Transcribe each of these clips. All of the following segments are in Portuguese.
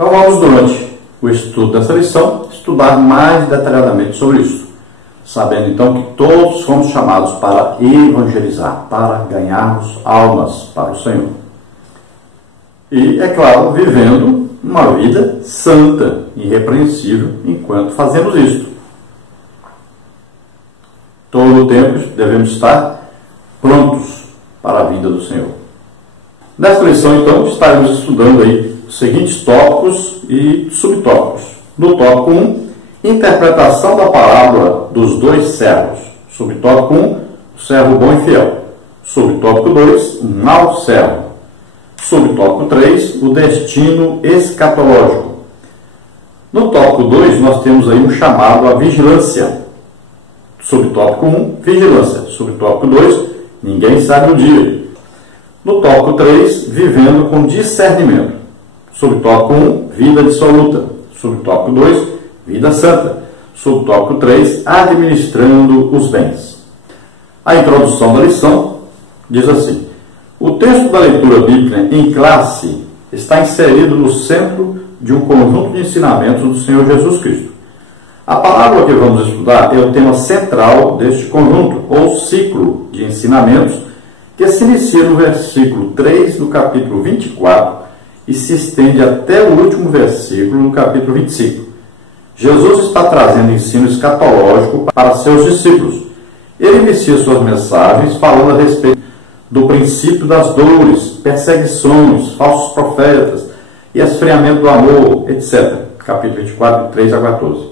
Então vamos, durante o estudo dessa lição, estudar mais detalhadamente sobre isso, sabendo então que todos fomos chamados para evangelizar, para ganharmos almas para o Senhor. E, é claro, vivendo uma vida santa, irrepreensível, enquanto fazemos isso. Todo o tempo devemos estar prontos para a vinda do Senhor. Nesta lição, então, estaremos estudando aí os seguintes tópicos e subtópicos. No tópico 1, interpretação da parábola dos dois servos. Subtópico 1, o servo bom e fiel. Subtópico 2, o mau servo. Subtópico 3, o destino escatológico. No tópico 2, nós temos aí um chamado à vigilância. Subtópico 1, vigilância. Subtópico 2, ninguém sabe o dia. No tópico 3, vivendo com discernimento. Subtópico 1, vida dissoluta. Subtópico 2, vida santa. Subtópico 3, administrando os bens. A introdução da lição diz assim: o texto da leitura bíblica em classe está inserido no centro de um conjunto de ensinamentos do Senhor Jesus Cristo. A parábola que vamos estudar é o tema central deste conjunto, ou ciclo de ensinamentos, que se inicia no versículo 3 do capítulo 24 e se estende até o último versículo do capítulo 25. Jesus está trazendo ensino escatológico para seus discípulos. Ele inicia suas mensagens falando a respeito do princípio das dores, perseguições, falsos profetas, e esfriamento do amor, etc. Capítulo 24, 3 a 14.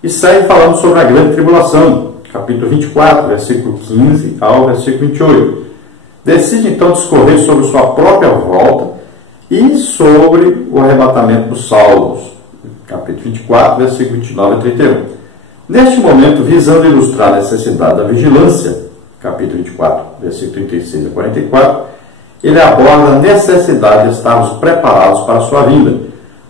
E segue falando sobre a grande tribulação, capítulo 24, versículo 15 ao versículo 28. Decide então discorrer sobre sua própria volta e sobre o arrebatamento dos salvos, capítulo 24, versículo 29 a 31. Neste momento, visando ilustrar a necessidade da vigilância, capítulo 24, versículo 36 a 44, ele aborda a necessidade de estarmos preparados para a sua vinda.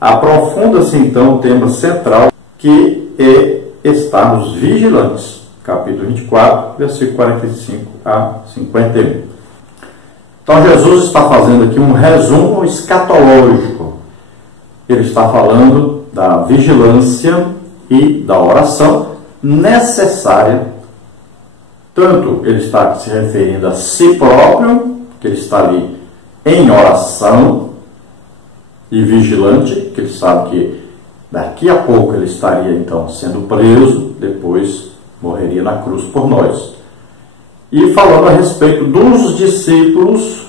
Aprofunda-se então o tema central, que é estarmos vigilantes, capítulo 24, versículo 45 a 51. Então Jesus está fazendo aqui um resumo escatológico. Ele está falando da vigilância e da oração necessária. Tanto ele está se referindo a si próprio, que ele está ali em oração e vigilante, que ele sabe que daqui a pouco ele estaria então sendo preso, depois morreria na cruz por nós. E falando a respeito dos discípulos,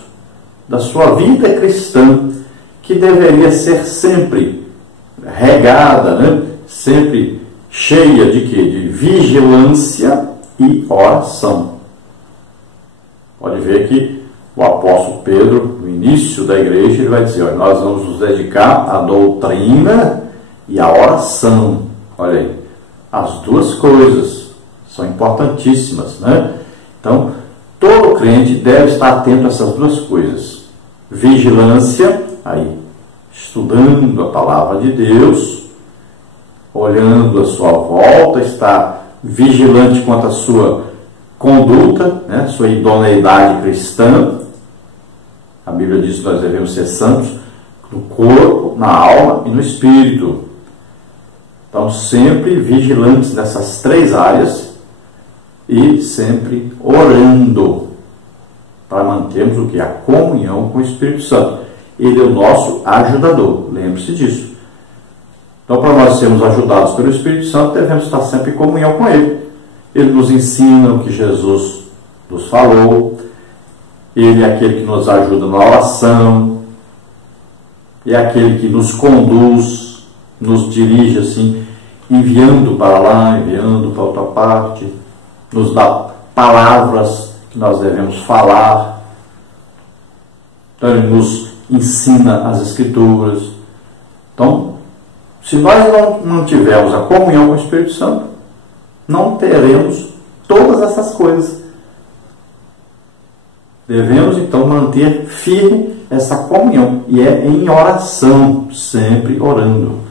da sua vida cristã, que deveria ser sempre regada, né? Sempre cheia de quê? De vigilância e oração. Pode ver que o apóstolo Pedro, no início da igreja, ele vai dizer: olha, nós vamos nos dedicar à doutrina e à oração. Olha aí, as duas coisas são importantíssimas, né? Então, todo crente deve estar atento a essas duas coisas. Vigilância, aí, estudando a palavra de Deus, olhando a sua volta, estar vigilante quanto à sua conduta, né, sua idoneidade cristã. A Bíblia diz que nós devemos ser santos no corpo, na alma e no espírito. Então, sempre vigilantes nessas três áreas e sempre orando para mantermos o que? A comunhão com o Espírito Santo. Ele é o nosso ajudador, lembre-se disso. Então, para nós sermos ajudados pelo Espírito Santo, devemos estar sempre em comunhão com Ele. Ele nos ensina o que Jesus nos falou. Ele é aquele que nos ajuda na oração. É aquele que nos conduz, nos dirige assim, enviando para lá, enviando para outra parte. Nos dá palavras que nós devemos falar. Então, Ele nos ensina as Escrituras. Então, se nós não tivermos a comunhão com o Espírito Santo, não teremos todas essas coisas. Devemos, então, manter firme essa comunhão. E é em oração, sempre orando.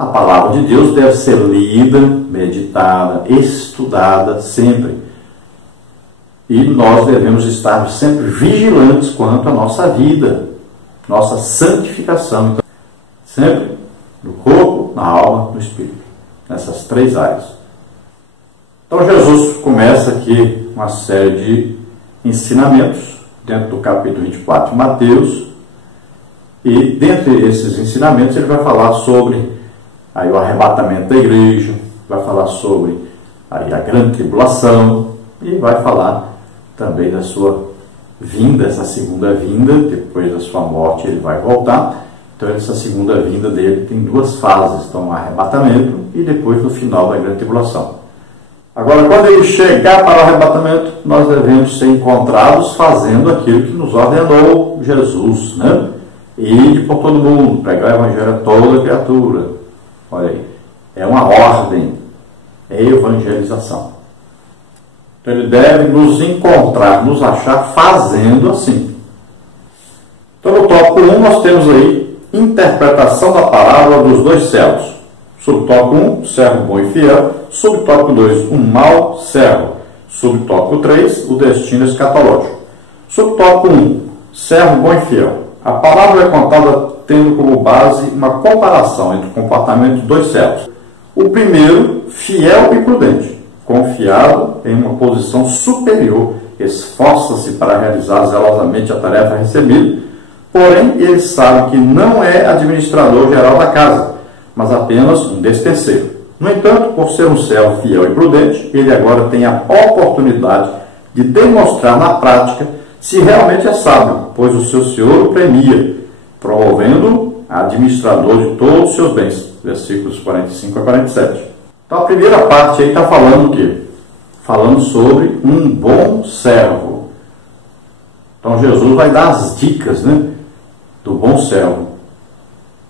A palavra de Deus deve ser lida, meditada, estudada sempre. E nós devemos estar sempre vigilantes quanto à nossa vida, nossa santificação. Então, sempre no corpo, na alma, no espírito, nessas três áreas. Então Jesus começa aqui uma série de ensinamentos dentro do capítulo 24 de Mateus, e dentre esses ensinamentos ele vai falar sobre aí o arrebatamento da igreja, vai falar sobre aí a grande tribulação e vai falar também da sua vinda, essa segunda vinda. Depois da sua morte ele vai voltar. Então essa segunda vinda dele tem duas fases, então o arrebatamento e depois no final da grande tribulação. Agora, quando ele chegar para o arrebatamento, nós devemos ser encontrados fazendo aquilo que nos ordenou Jesus, né? Ir por todo mundo, pregar o evangelho a toda criatura. Olha aí, é uma ordem, é evangelização. Então ele deve nos encontrar, nos achar fazendo assim. Então no tópico 1 nós temos aí interpretação da parábola dos dois servos. Subtópico 1, servo bom e fiel. Subtópico 2, um mau servo. Subtópico 3, o destino escatológico. Subtópico 1, servo bom e fiel. A parábola é contada tendo como base uma comparação entre o comportamento de dois servos. O primeiro, fiel e prudente, confiado em uma posição superior, esforça-se para realizar zelosamente a tarefa recebida, porém ele sabe que não é administrador geral da casa, mas apenas um despenseiro. No entanto, por ser um servo fiel e prudente, ele agora tem a oportunidade de demonstrar na prática se realmente é sábio, pois o seu senhor o premia, promovendo-o administrador de todos os seus bens. Versículos 45 a 47. Então a primeira parte aí está falando o quê? Falando sobre um bom servo. Então Jesus vai dar as dicas, né, do bom servo.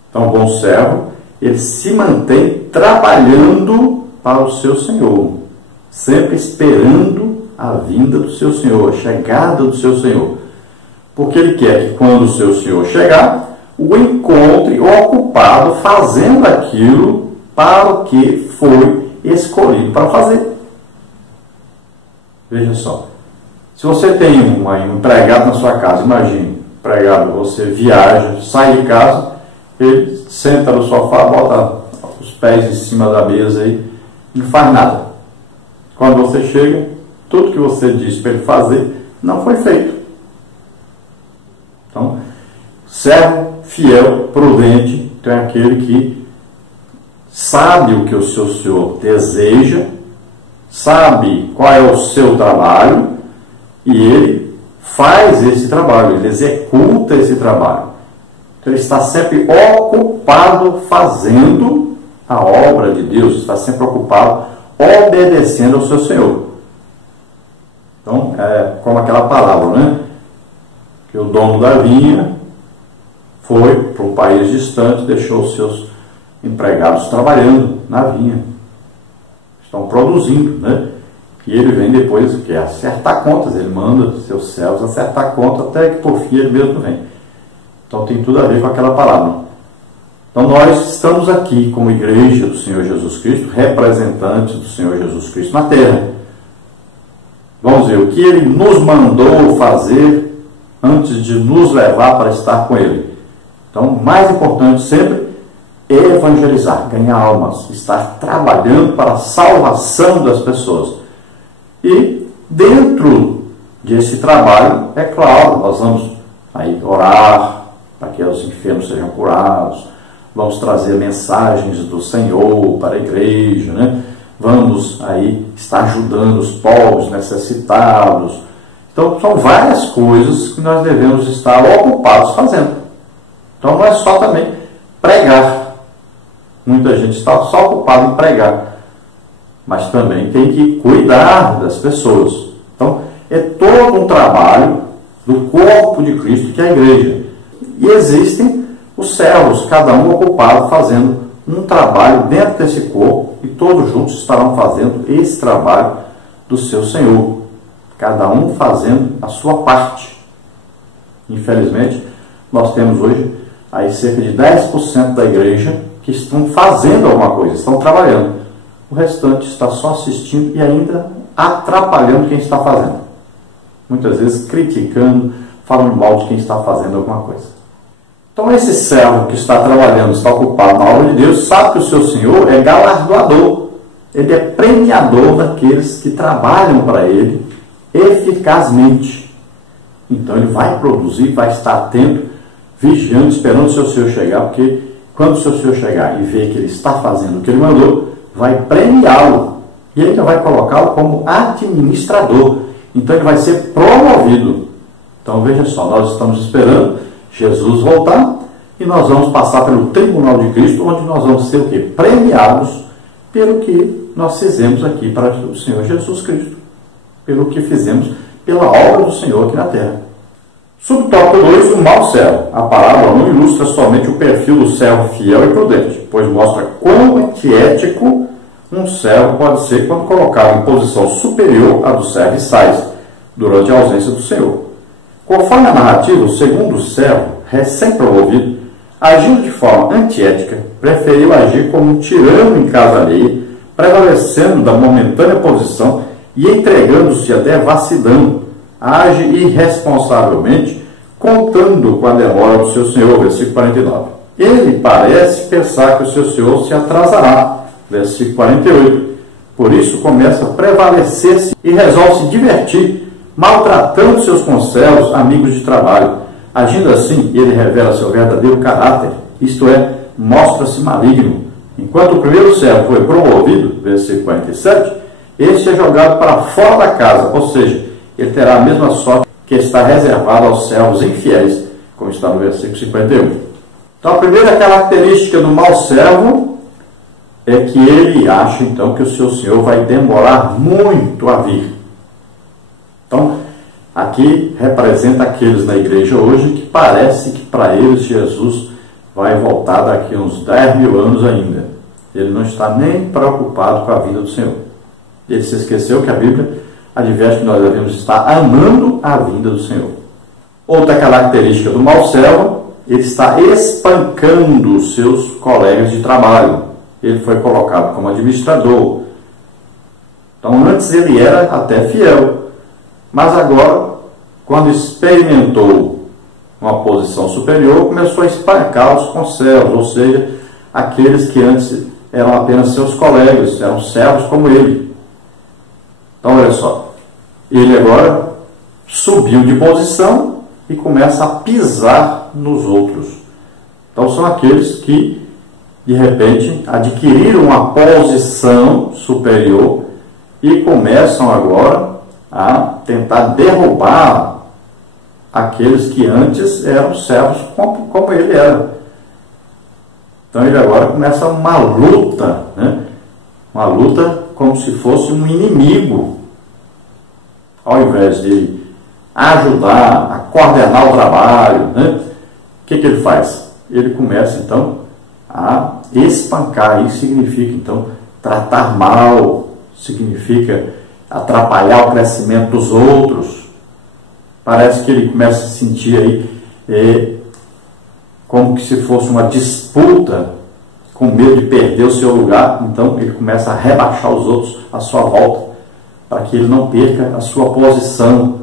Então o bom servo, ele se mantém trabalhando para o seu Senhor, sempre esperando a vinda do seu Senhor, a chegada do seu Senhor. Porque ele quer que quando o seu Senhor chegar, o encontre ocupado fazendo aquilo para o que foi escolhido para fazer. Veja só, se você tem um empregado na sua casa, imagine, empregado, você viaja, sai de casa, ele senta no sofá, bota os pés em cima da mesa aí, não faz nada. Quando você chega, tudo que você disse para ele fazer não foi feito. Então, servo fiel, prudente, então é aquele que sabe o que o seu senhor deseja, sabe qual é o seu trabalho e ele faz esse trabalho, ele executa esse trabalho. Então ele está sempre ocupado fazendo a obra de Deus, está sempre ocupado obedecendo ao seu Senhor. Então, é como aquela palavra, né? Que o dono da vinha foi para um país distante, deixou os seus empregados trabalhando na vinha. Estão produzindo, né? E ele vem depois, quer acertar contas, ele manda seus servos acertar contas, até que por fim ele mesmo vem. Então tem tudo a ver com aquela palavra. Então nós estamos aqui como igreja do Senhor Jesus Cristo, representantes do Senhor Jesus Cristo na terra. Vamos ver o que ele nos mandou fazer antes de nos levar para estar com ele. Então, o mais importante sempre é evangelizar, ganhar almas, estar trabalhando para a salvação das pessoas. E dentro desse trabalho, é claro, nós vamos aí orar para que os enfermos sejam curados, vamos trazer mensagens do Senhor para a igreja, né? Vamos aí estar ajudando os pobres, necessitados. Então, são várias coisas que nós devemos estar ocupados fazendo. Então, não é só também pregar. Muita gente está só ocupada em pregar, mas também tem que cuidar das pessoas. Então, é todo um trabalho do corpo de Cristo, que é a igreja. E existem os servos, cada um ocupado fazendo um trabalho dentro desse corpo, e todos juntos estarão fazendo esse trabalho do seu Senhor, cada um fazendo a sua parte. Infelizmente, nós temos hoje aí cerca de 10% da igreja que estão fazendo alguma coisa, estão trabalhando. O restante está só assistindo e ainda atrapalhando quem está fazendo. Muitas vezes criticando, falando mal de quem está fazendo alguma coisa. Então esse servo que está trabalhando, está ocupado na obra de Deus, sabe que o seu Senhor é galardoador, ele é premiador daqueles que trabalham para ele eficazmente. Então ele vai produzir, vai estar atento, vigiando, esperando o seu Senhor chegar, porque quando o seu Senhor chegar e ver que ele está fazendo o que ele mandou, vai premiá-lo e ainda vai colocá-lo como administrador. Então ele vai ser promovido. Então veja só, nós estamos esperando Jesus voltar e nós vamos passar pelo tribunal de Cristo, onde nós vamos ser o quê? Premiados pelo que nós fizemos aqui para o Senhor Jesus Cristo, pelo que fizemos pela obra do Senhor aqui na terra. Subtópico 2, o mau servo. A parábola não ilustra somente o perfil do servo fiel e prudente, pois mostra quão antiético um servo pode ser quando colocado em posição superior à dos serviçais, durante a ausência do Senhor. Conforme a narrativa, o segundo servo, recém-promovido, agindo de forma antiética, preferiu agir como um tirano em casa alheia, prevalecendo da momentânea posição e entregando-se à devassidão. Age irresponsavelmente, contando com a demora do seu senhor, versículo 49. Ele parece pensar que o seu senhor se atrasará, versículo 48. Por isso começa a prevalecer-se e resolve se divertir, maltratando seus conservos, amigos de trabalho. Agindo assim, ele revela seu verdadeiro caráter, isto é, mostra-se maligno. Enquanto o primeiro servo foi promovido, versículo 47, este é jogado para fora da casa, ou seja, ele terá a mesma sorte que está reservada aos servos infiéis, como está no versículo 51. Então, a primeira característica do mau servo é que ele acha, então, que o seu senhor vai demorar muito a vir. Então, aqui representa aqueles na igreja hoje que parece que para eles Jesus vai voltar daqui a uns 10 mil anos ainda. Ele não está nem preocupado com a vida do Senhor. Ele se esqueceu que a Bíblia adverte que nós devemos estar amando a vinda do Senhor. Outra característica do mau servo, ele está espancando os seus colegas de trabalho. Ele foi colocado como administrador. Então, antes ele era até fiel, mas agora, quando experimentou uma posição superior, começou a espancar os conservos, ou seja, aqueles que antes eram apenas seus colegas, eram servos como ele. Então, olha só, ele agora subiu de posição e começa a pisar nos outros. Então, são aqueles que, de repente, adquiriram uma posição superior e começam agora a tentar derrubar aqueles que antes eram servos como ele era. Então, ele agora começa uma luta, né? Uma luta como se fosse um inimigo. Ao invés de ajudar a coordenar o trabalho, né? O que ele faz? Ele começa, então, a espancar. Isso significa, então, tratar mal, significa atrapalhar o crescimento dos outros. Parece que ele começa a sentir aí como que se fosse uma disputa, com medo de perder o seu lugar. Então ele começa a rebaixar os outros à sua volta, para que ele não perca a sua posição.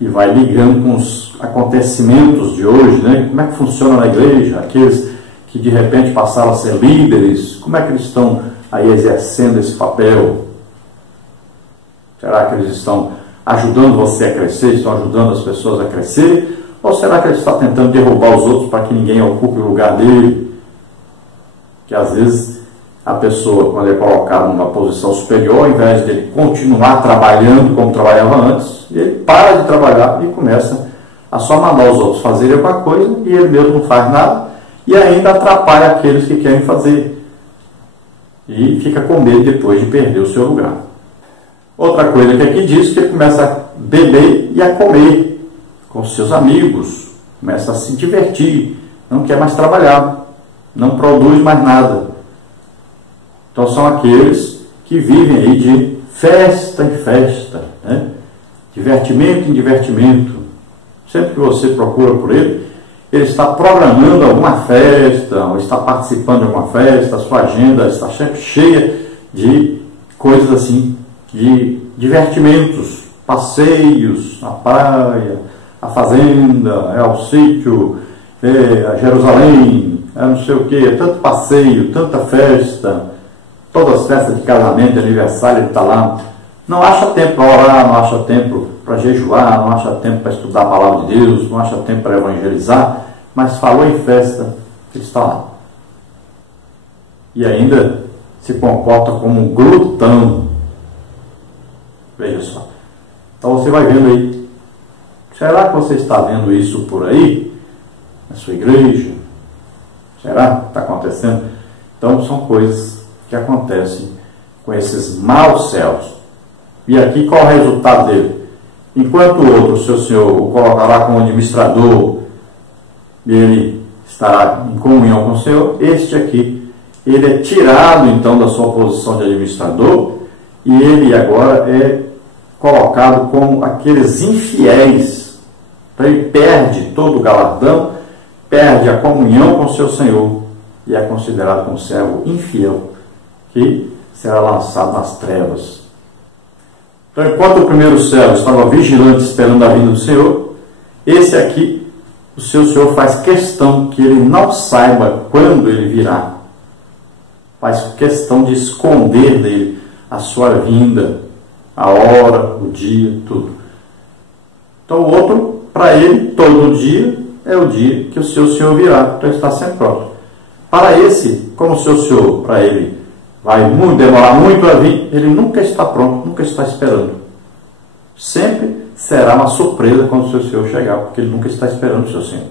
E vai ligando com os acontecimentos de hoje, né? Como é que funciona na igreja? Aqueles que de repente passaram a ser líderes, como é que eles estão aí exercendo esse papel? Será que eles estão ajudando você a crescer, estão ajudando as pessoas a crescer? Ou será que ele está tentando derrubar os outros para que ninguém ocupe o lugar dele? Que às vezes a pessoa, quando é colocada numa posição superior, ao invés de ele continuar trabalhando como trabalhava antes, ele para de trabalhar e começa a só mandar os outros fazerem alguma coisa e ele mesmo não faz nada e ainda atrapalha aqueles que querem fazer. E fica com medo depois de perder o seu lugar. Outra coisa que aqui diz que ele começa a beber e a comer com seus amigos, começa a se divertir, não quer mais trabalhar, não produz mais nada. Então são aqueles que vivem aí de festa em festa, né? Divertimento em divertimento. Sempre que você procura por ele, ele está programando alguma festa, ou está participando de alguma festa, a sua agenda está sempre cheia de coisas assim, de divertimentos, passeios na praia, a fazenda, ao sítio, a Jerusalém, não sei o que, tanto passeio, tanta festa, todas as festas de casamento, de aniversário, ele está lá. Não acha tempo para orar, não acha tempo para jejuar, não acha tempo para estudar a palavra de Deus, não acha tempo para evangelizar, mas falou em festa, ele está lá. E ainda se comporta como um glutão. Veja só. Então você vai vendo aí. Será que você está vendo isso por aí? Na sua igreja? Será que está acontecendo? Então são coisas que acontecem com esses maus céus. E aqui qual é o resultado dele? Enquanto o outro, o seu Senhor, o colocará como administrador, e ele estará em comunhão com o Senhor, este aqui, ele é tirado então da sua posição de administrador, e ele agora é colocado como aqueles infiéis. Então ele perde todo o galardão, perde a comunhão com o seu Senhor, e é considerado como servo infiel, que será lançado nas trevas. Então, enquanto o primeiro céu estava vigilante esperando a vinda do Senhor, esse aqui, o seu Senhor faz questão que ele não saiba quando ele virá. Faz questão de esconder dele a sua vinda, a hora, o dia, tudo. Então o outro, para ele, todo dia é o dia que o seu Senhor virá, então está sempre pronto. Para esse, como o seu Senhor, para ele, vai demorar muito a vir, ele nunca está pronto, nunca está esperando. Sempre será uma surpresa quando o seu Senhor chegar, porque ele nunca está esperando o seu Senhor.